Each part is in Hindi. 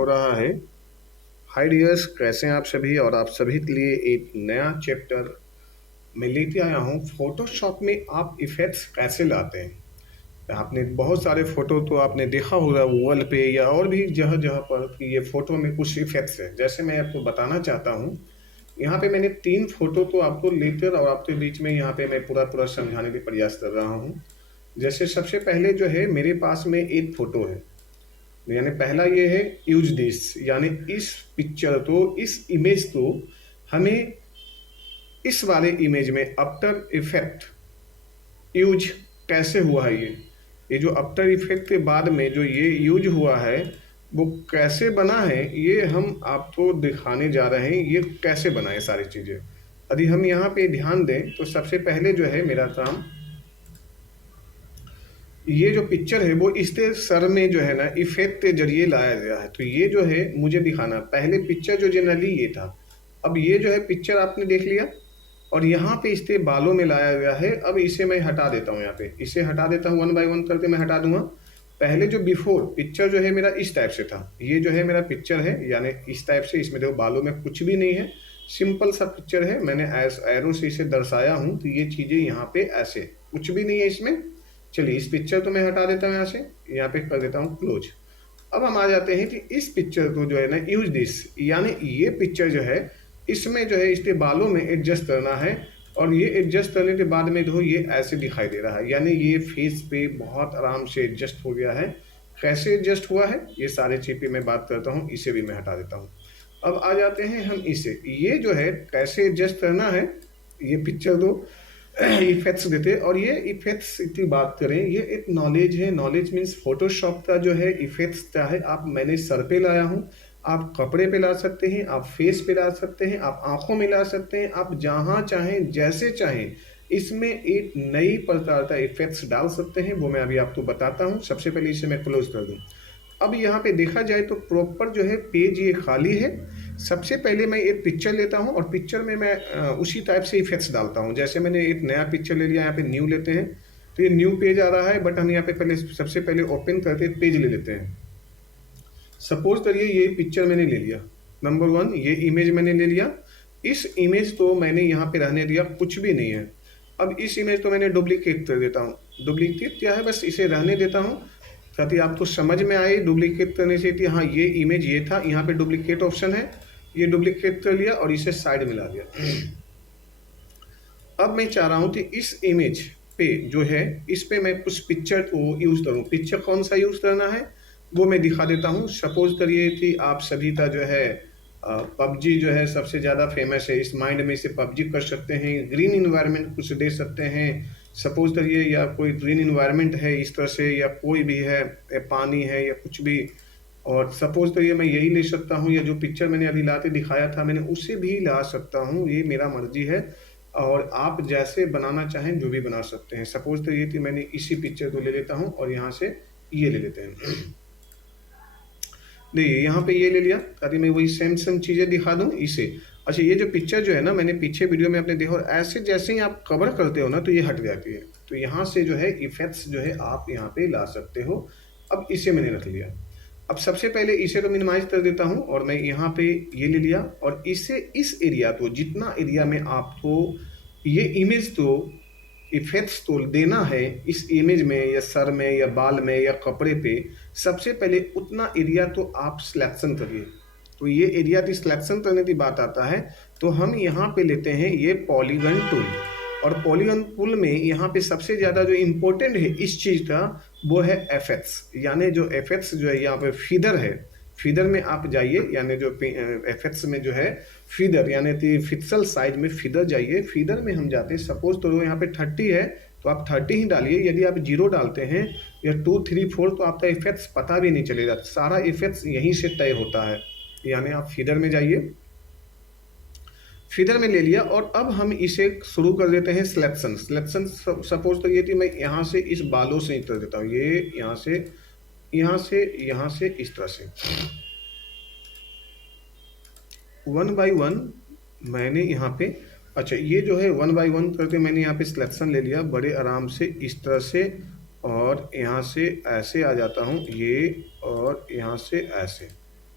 हो रहा है। हाय डियर्स, कैसे हैं आप सभी। और आप सभी के लिए एक नया चैप्टर मैं लेके आया हूँ। फोटोशॉप में आप इफ़ेक्ट्स कैसे लाते हैं। आपने बहुत सारे फ़ोटो तो आपने देखा होगा वॉल पे या और भी जगह जगह पर कि ये फ़ोटो में कुछ इफ़ेक्ट्स है। जैसे मैं आपको बताना चाहता हूँ, यहाँ पे मैंने 3 फ़ोटो तो आपको लेकर और आपके बीच में यहाँ पे मैं पूरा पूरा समझाने का प्रयास कर रहा हूँ। जैसे सबसे पहले जो है मेरे पास में एक फ़ोटो है, यानी पहला ये है यूज दिस, यानी इस पिक्चर को, इस इमेज को हमें इस वाले इमेज में आफ्टर इफेक्ट यूज कैसे हुआ है। ये जो आफ्टर इफेक्ट के बाद में जो ये यूज हुआ है वो कैसे बना है, ये हम आपको दिखाने जा रहे हैं। ये कैसे बना है सारी चीज़ें, यदि हम यहाँ पे ध्यान दें तो सबसे पहले जो है मेरा काम, ये जो पिक्चर है वो इसके सर में जो है ना इफेक्ट के जरिए लाया गया है। तो ये जो है मुझे दिखाना, पहले पिक्चर जो जनरली ये था, अब ये जो है पिक्चर आपने देख लिया और यहाँ पे इसके बालों में लाया गया है। अब इसे मैं हटा देता हूँ, यहाँ पे इसे हटा देता हूँ, 1 बाय 1 करके मैं हटा दूंगा। पहले जो बिफोर पिक्चर जो है मेरा इस टाइप से था, ये जो है मेरा पिक्चर है यानी इस टाइप से। इसमें देखो बालों में कुछ भी नहीं है, सिंपल सा पिक्चर है। मैंने एरो से इसे दर्शाया हूँ, तो ये चीज़ें यहाँ पे ऐसे कुछ भी नहीं है इसमें। चलिए इस पिक्चर तो मैं हटा देता हूँ, यहाँ पे कर देता हूँ क्लोज। अब हम आ जाते हैं कि इस पिक्चर को जो है ना यूज दिस, यानी ये पिक्चर जो है इसमें जो है इसके बालों में एडजस्ट करना है। और ये एडजस्ट करने के बाद में जो ये ऐसे दिखाई दे रहा है, यानी ये फेस पे बहुत आराम से एडजस्ट हो गया है। कैसे एडजस्ट हुआ है ये सारे चीज़ पे मैं बात करता हूँ। इसे भी मैं हटा देता हूँ। अब आ जाते हैं हम इसे, ये जो है कैसे एडजस्ट करना है, ये पिक्चर दो इफेक्ट्स देते। और ये इफेक्ट्स की बात करें, ये एक नॉलेज है। नॉलेज मीन्स फोटोशॉप का जो है इफेक्ट्स क्या है, आप मैंने सर पे लाया हूँ, आप कपड़े पे ला सकते हैं, आप फेस पे ला सकते हैं, आप आंखों में ला सकते हैं, आप जहां चाहें जैसे चाहें इसमें एक नई प्रकार का इफेक्ट्स डाल सकते हैं। वो मैं अभी आपको बताता हूँ। सबसे पहले इसे मैं क्लोज कर दूँ। अब यहाँ पे देखा जाए तो प्रॉपर जो है पेज ये खाली है। सबसे पहले मैं एक पिक्चर लेता हूँ और पिक्चर में मैं उसी टाइप से इफेक्ट्स डालता हूँ। जैसे मैंने एक नया पिक्चर ले लिया, यहाँ पे न्यू लेते हैं तो ये न्यू पेज आ रहा है, बट हम यहाँ पे पहले सबसे पहले ओपन करके पेज ले लेते हैं। सपोज करिए ये पिक्चर मैंने ले लिया, नंबर 1 ये इमेज मैंने ले लिया। इस इमेज तो मैंने यहाँ पे रहने दिया, कुछ भी नहीं है। अब इस इमेज को मैंने डुप्लीकेट कर देता हूँ। डुप्लीकेट क्या है, बस इसे रहने देता हूँ ताकि आपको समझ में आए। डुप्लीकेट करने से थी, हाँ ये इमेज ये था, यहाँ पे डुप्लीकेट ऑप्शन है, ये डुप्लीकेट कर लिया और इसे साइड में ला दिया। अब मैं चाह रहा हूँ कि इस इमेज पे जो है इस पे मैं कुछ पिक्चर को यूज करूँ। पिक्चर कौन सा यूज करना है वो मैं दिखा देता हूँ। सपोज करिए कि आप सभी का जो है पबजी जो है सबसे ज़्यादा फेमस है, इस माइंड में इसे पबजी कर सकते हैं। ग्रीन इन्वायरमेंट कुछ दे सकते हैं, सपोज करिए, या कोई ग्रीन इन्वायरमेंट है इस तरह से, या कोई भी है, या पानी है या कुछ भी। और सपोज करिए मैं यही ले सकता हूँ, या जो पिक्चर मैंने अभी ला के दिखाया था मैंने उसे भी ला सकता हूँ, ये मेरा मर्जी है। और आप जैसे बनाना चाहें जो भी बना सकते हैं। सपोज करिए कि मैंने इसी पिक्चर को ले लेता हूँ और यहाँ से ये ले लेते हैं। देखिए यहाँ पे ये ले लिया ताकि मैं वही सेम सेम चीज़ें दिखा दूँ इसे। अच्छा ये जो पिक्चर जो है ना, मैंने पीछे वीडियो में आपने देखा, और ऐसे जैसे ही आप कवर करते हो ना तो ये हट जाती है। तो यहाँ से जो है इफेक्ट्स जो है आप यहाँ पे ला सकते हो। अब इसे मैंने रख लिया। अब सबसे पहले इसे तो मिनिमाइज कर देता हूँ और मैं यहाँ पे ये ले लिया और इसे इस एरिया को, जितना एरिया में आपको ये इमेज तो इफेक्ट्स तो देना है इस इमेज में या सर में या बाल में या कपड़े पे, सबसे पहले उतना एरिया तो आप सिलेक्शन करिए। तो ये एरिया की सिलेक्शन करने की बात आता है तो हम यहाँ पे लेते हैं ये पॉलीगन टूल। और पॉलीगन टूल में यहाँ पे सबसे ज़्यादा जो इम्पोर्टेंट है इस चीज़ का वो है एफेक्ट्स, यानी जो एफेक्ट्स जो है यहाँ पे फीदर है। फीदर में आप जाइए, यानी जो एफेक्ट्स में जो है फीदर, यानी कि पिक्सल साइज में फीदर जाइए। फीदर में हम जाते हैं, सपोज तो यहाँ पे 30 है तो आप 30 ही डालिए। यदि आप 0 डालते हैं या 2, 3, 4 तो आपका इफेक्ट्स पता भी नहीं चलेगा, सारा इफेक्ट्स यहीं से तय होता है। यानी आप फीदर में जाइए, फीदर में ले लिया और अब हम इसे शुरू कर देते हैं सिलेक्शन। सिलेक्शन सपोज तो ये थी, मैं यहाँ से इस बालों से ही कर देता हूँ, ये यहाँ से यहाँ से यहाँ से इस तरह से 1 बाई 1 मैंने यहाँ पे। अच्छा ये जो है 1 बाई 1 करके मैंने यहाँ पे सिलेक्शन ले लिया बड़े आराम से इस तरह से, और यहाँ से ऐसे आ जाता हूँ ये, और यहाँ से ऐसे।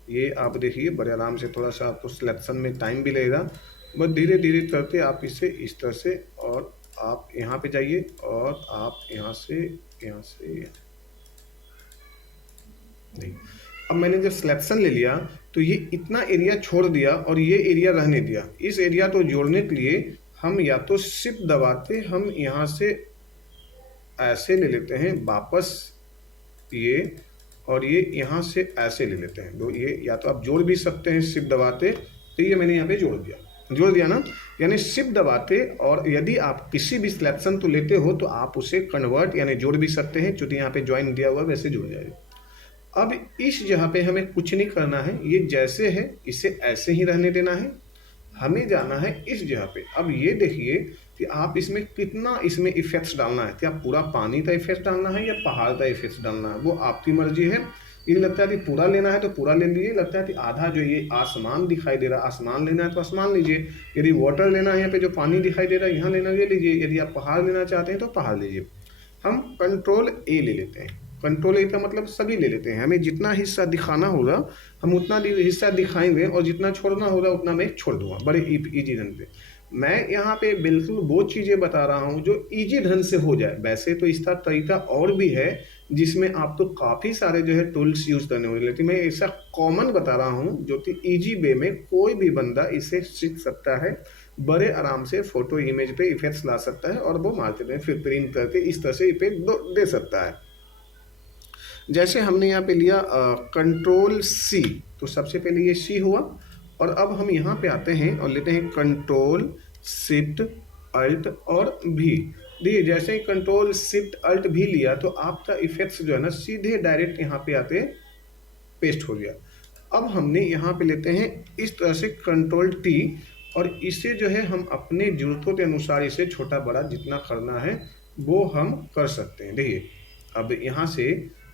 ये आप देखिए बड़े आराम से, थोड़ा सा आपको सिलेक्शन में टाइम भी लगेगा, बस धीरे धीरे करके आप इसे इस तरह से, और आप यहाँ पे जाइए और आप यहाँ से नहीं। अब मैंने जब सिलेक्शन ले लिया तो ये इतना एरिया छोड़ दिया और ये एरिया रहने दिया। इस एरिया को जोड़ने के लिए हम या तो शिफ्ट दबाते हम यहाँ से ऐसे ले लेते हैं वापस ये, और ये यहाँ से ऐसे ले लेते हैं। दो ये या तो आप जोड़ भी सकते हैं शिफ्ट दबाते, तो ये मैंने यहाँ पे जोड़ दिया ना, यानी शिफ्ट दबाते। और यदि आप किसी भी सिलेक्शन तो लेते हो तो आप उसे कन्वर्ट यानी जोड़ भी सकते हैं, चूंकि यहाँ पे ज्वाइन दिया हुआ है वैसे जुड़ जाएगा। अब इस जगह पे हमें कुछ नहीं करना है, ये जैसे है इसे ऐसे ही रहने देना है, हमें जाना है इस जगह पे। अब ये देखिए कि आप इसमें कितना इसमें इफेक्ट्स डालना है, क्या पूरा पानी का इफेक्ट डालना है या पहाड़ का इफेक्ट डालना है, वो आपकी मर्जी है। ये लगता है कि पूरा लेना है तो पूरा ले लीजिए, लगता है कि आधा जो ये आसमान दिखाई दे रहा है आसमान लेना है तो आसमान लीजिए, यदि वाटर लेना है यहाँ पे जो पानी दिखाई दे रहा है यहाँ लेना ले लीजिए, यदि आप पहाड़ लेना चाहते हैं तो पहाड़ लीजिए। हम कंट्रोल ए ले लेते हैं, कंट्रोल ए का मतलब सभी ले लेते हैं, हमें जितना हिस्सा दिखाना होगा हम उतना हिस्सा दिखाएंगे और जितना छोड़ना होगा उतना मैं छोड़ दूंगा बड़े इजी ढंग से। मैं यहाँ पे बिल्कुल वो चीज़ें बता रहा हूँ जो इजी ढंग से हो जाए, वैसे तो इसका तरीका और भी है जिसमें आप तो काफ़ी सारे जो है टूल्स यूज़ करने होंगे, लेकिन मैं ऐसा कॉमन बता रहा हूँ जो कि इजी वे में कोई भी बंदा इसे सीख सकता है, बड़े आराम से फोटो इमेज पे इफेक्ट्स ला सकता है और वो मार्केट में फिर प्रिंट करके इस तरह से इफेक्ट दे सकता है। जैसे हमने यहाँ पे लिया कंट्रोल सी, तो सबसे पहले ये सी हुआ, और अब हम यहाँ पे आते हैं और लेते हैं कंट्रोल शिफ्ट अल्ट और भी। देखिए जैसे ही कंट्रोल शिफ्ट अल्ट भी लिया तो आपका इफेक्ट्स जो है ना सीधे डायरेक्ट यहाँ पे आते पेस्ट हो गया। अब हमने यहाँ पे लेते हैं इस तरह से कंट्रोल टी, और इसे जो है हम अपने जरूरतों के अनुसार इसे छोटा बड़ा जितना करना है वो हम कर सकते हैं। देखिए अब यहाँ से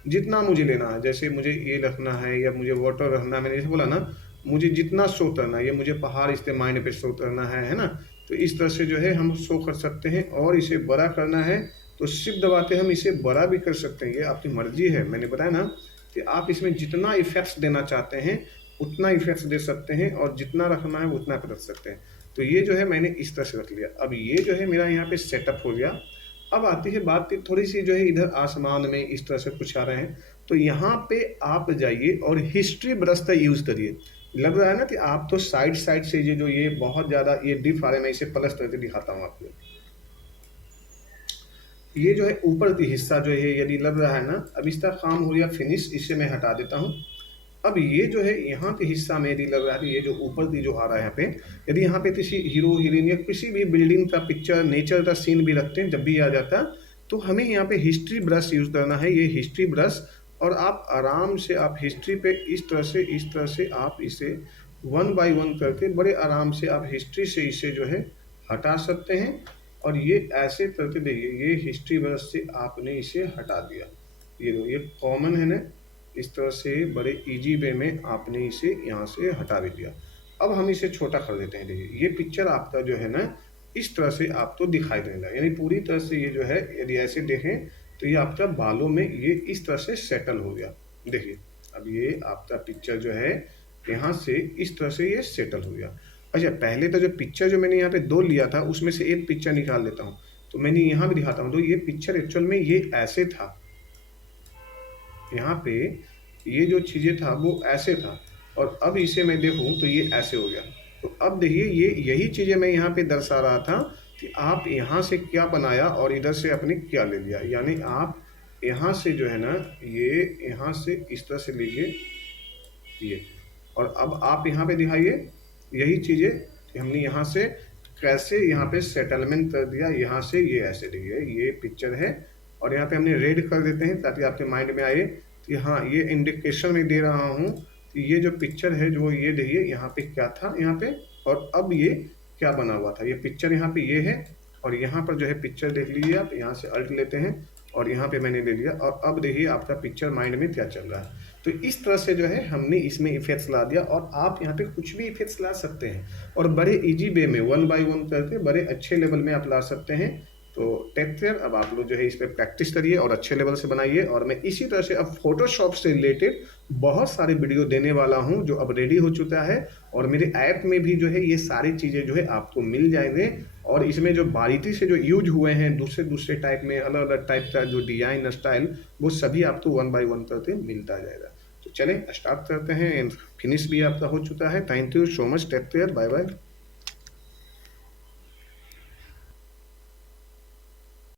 जितना मुझे लेना है, जैसे मुझे ये रखना है या मुझे वाटर रखना है, मैंने जैसे बोला ना मुझे जितना शो करना है, ये मुझे पहाड़ इसके माइंड पे शो करना है ना, तो इस तरह से जो है हम शो कर सकते हैं। और इसे बड़ा करना है तो शिफ्ट दबाते हम इसे बड़ा भी कर सकते हैं, ये आपकी मर्जी है। मैंने बताया ना कि आप इसमें जितना इफेक्ट्स देना चाहते हैं उतना इफेक्ट्स दे सकते हैं और जितना रखना है उतना रख सकते हैं। तो ये जो है मैंने इस तरह से रख लिया। अब ये जो है मेरा यहाँ पे सेटअप हो गया। अब आती है बात की थोड़ी सी जो है इधर आसमान में इस तरह से कुछ आ रहे हैं, तो यहाँ पे आप जाइए और हिस्ट्री ब्रश का यूज़ करिए। लग रहा है ना कि आप तो साइड से ये जो ये बहुत ज़्यादा ये डिप आ रहे हैं, मैं इसे प्लस करके दिखाता हूँ आपको। ये जो है ऊपर की हिस्सा जो है यदि लग रहा है ना, अब इसका काम हो गया फिनिश, इसे मैं हटा देता हूँ। अब ये जो है यहाँ के हिस्सा में यदि लग रहा है ये जो ऊपर की जो आ रहा है यहाँ पे, यदि यहाँ पे किसी हीरो हीरोइन या किसी भी बिल्डिंग का पिक्चर नेचर का सीन भी रखते हैं जब भी आ जाता, तो हमें यहाँ पे हिस्ट्री ब्रश यूज़ करना है, ये हिस्ट्री ब्रश। और आप आराम से आप हिस्ट्री पे इस तरह से आप इसे वन बाय वन करके बड़े आराम से आप हिस्ट्री से इसे जो है हटा सकते हैं। और ये ऐसे करके देखिए ये हिस्ट्री ब्रश से आपने इसे हटा दिया, ये कॉमन है ना, इस तरह से बड़े इजी वे में आपने इसे यहाँ से हटा भी दिया। अब हम इसे छोटा कर देते हैं। देखिए ये पिक्चर आपका जो है ना इस तरह से आपको दिखाई देगा, यानी पूरी तरह से ये जो है यदि ऐसे देखें तो ये आपका बालों में ये इस तरह से सेटल हो गया। देखिए अब ये आपका पिक्चर जो है यहाँ से इस तरह से ये सेटल हो गया। अच्छा पहले तो जो पिक्चर जो मैंने यहाँ पे दो लिया था उसमें से एक पिक्चर निकाल देता हूँ, तो मैंने यहाँ भी दिखाता हूँ। तो ये पिक्चर एक्चुअल में ये ऐसे था, यहाँ पे ये जो चीज़ें था वो ऐसे था, और अब इसे मैं देखूँ तो ये ऐसे हो गया। तो अब देखिए ये यही चीज़ें मैं यहाँ पे दर्शा रहा था कि आप यहाँ से क्या बनाया और इधर से आपने क्या ले लिया। यानी आप यहाँ से जो है ना ये यहाँ से इस तरह से लीजिए ये, और अब आप यहाँ पे दिखाइए यही चीज़ें कि हमने यहाँ से कैसे यहाँ पे सेटलमेंट कर दिया। यहाँ से ये ऐसे देखिए ये पिक्चर है, और यहाँ पे हमने रेड कर देते हैं ताकि आपके माइंड में आए कि हाँ ये इंडिकेशन में दे रहा हूँ कि ये जो पिक्चर है जो ये देखिए यहाँ पे क्या था यहाँ पे, और अब ये क्या बना हुआ था। ये पिक्चर यहाँ पे ये है, और यहाँ पर जो है पिक्चर देख लीजिए आप, यहाँ से अल्ट लेते हैं और यहाँ पे मैंने ले लिया, और अब देखिए आपका पिक्चर माइंड में क्या चल रहा है। तो इस तरह से जो है हमने इसमें इफेक्ट्स ला दिया, और आप यहाँ पे कुछ भी इफेक्ट्स ला सकते हैं और बड़े इजी वे में वन बाय वन करके बड़े अच्छे लेवल में आप ला सकते हैं। तो टेक केयर, अब आप लोग जो है इस पे प्रैक्टिस करिए और अच्छे लेवल से बनाइए। और मैं इसी तरह से अब फोटोशॉप से रिलेटेड बहुत सारे वीडियो देने वाला हूं जो अब रेडी हो चुका है, और मेरे ऐप में भी जो है ये सारी चीज़ें जो है आपको मिल जाएंगे। और इसमें जो बारीकी से जो यूज हुए हैं दूसरे दूसरे टाइप में अलग अलग टाइप का जो डिजाइन स्टाइल, वो सभी आपको वन बाय वन करके मिलता जाएगा। तो चलें स्टार्ट करते हैं, एंड फिनिश भी आपका हो चुका है। Thank you so much, take care, bye bye.